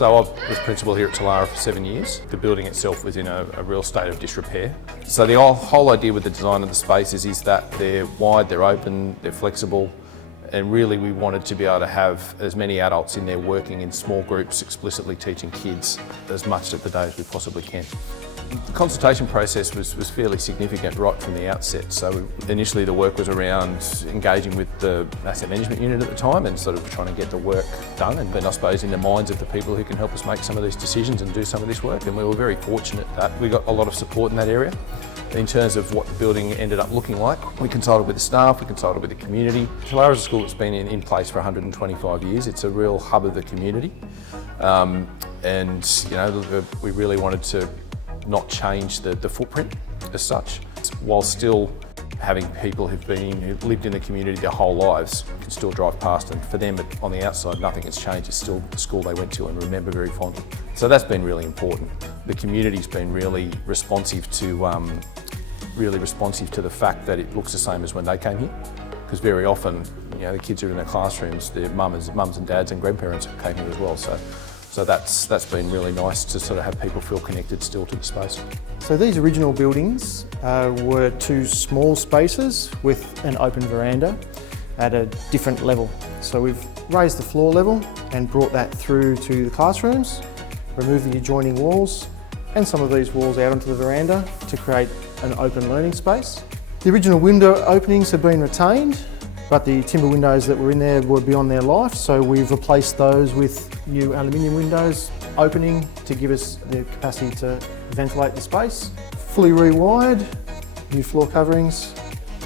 So I was principal here at Telerah for 7 years. The building itself was in a real state of disrepair. So the whole idea with the design of the spaces is that they're wide, they're open, they're flexible, and really we wanted to be able to have as many adults in there working in small groups, explicitly teaching kids as much of the day as we possibly can. The consultation process was fairly significant right from the outset. So initially the work was around engaging with the asset management unit at the time and sort of trying to get the work done, and then I suppose in the minds of the people who can help us make some of these decisions and do some of this work. And we were very fortunate that we got a lot of support in that area. In terms of what the building ended up looking like, we consulted with the staff, we consulted with the community. Telerah is a school that's been in place for 125 years. It's a real hub of the community. And you know, we really wanted to not change the footprint as such, while still having people who've lived in the community their whole lives can still drive past, and for them on the outside nothing has changed. It's still the school they went to and remember very fondly. So that's been really important. The community's been really responsive to the fact that it looks the same as when they came here, because very often, you know, the kids are in their classrooms, their mums and dads and grandparents came here as well. So that's been really nice to sort of have people feel connected still to the space. So these original buildings were two small spaces with an open veranda at a different level. So we've raised the floor level and brought that through to the classrooms, removed the adjoining walls and some of these walls out onto the veranda to create an open learning space. The original window openings have been retained, but the timber windows that were in there were beyond their life, so we've replaced those with new aluminium windows opening to give us the capacity to ventilate the space. Fully rewired, new floor coverings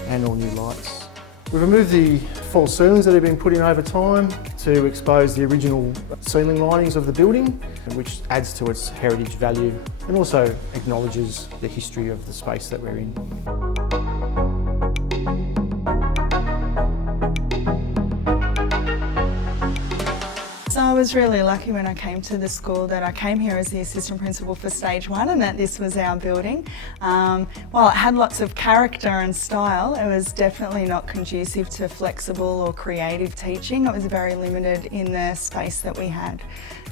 and all new lights. We've removed the false ceilings that have been put in over time to expose the original ceiling linings of the building, which adds to its heritage value and also acknowledges the history of the space that we're in. So I was really lucky when I came to the school that I came here as the assistant principal for stage 1 and that this was our building. While it had lots of character and style, it was definitely not conducive to flexible or creative teaching. It was very limited in the space that we had.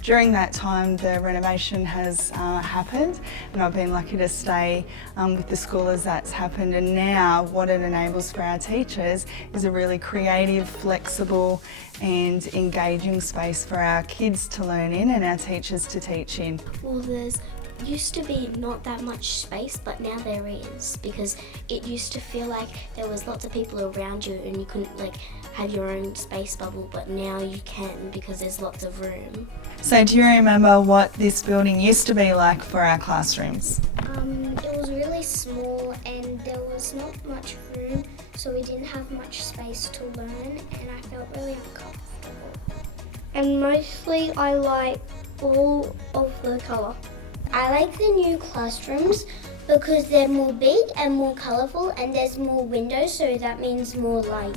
During that time, the renovation has happened, and I've been lucky to stay with the school as that's happened. And now what it enables for our teachers is a really creative, flexible and engaging space for our kids to learn in and our teachers to teach in. Well, there's used to be not that much space, but now there is, because it used to feel like there was lots of people around you and you couldn't have your own space bubble, but now you can because there's lots of room. So do you remember what this building used to be like for our classrooms? It was really small and there was not much room, so we didn't have much space to learn, and I felt really uncomfortable. And mostly I like all of the colour. I like the new classrooms because they're more big and more colourful, and there's more windows, so that means more light.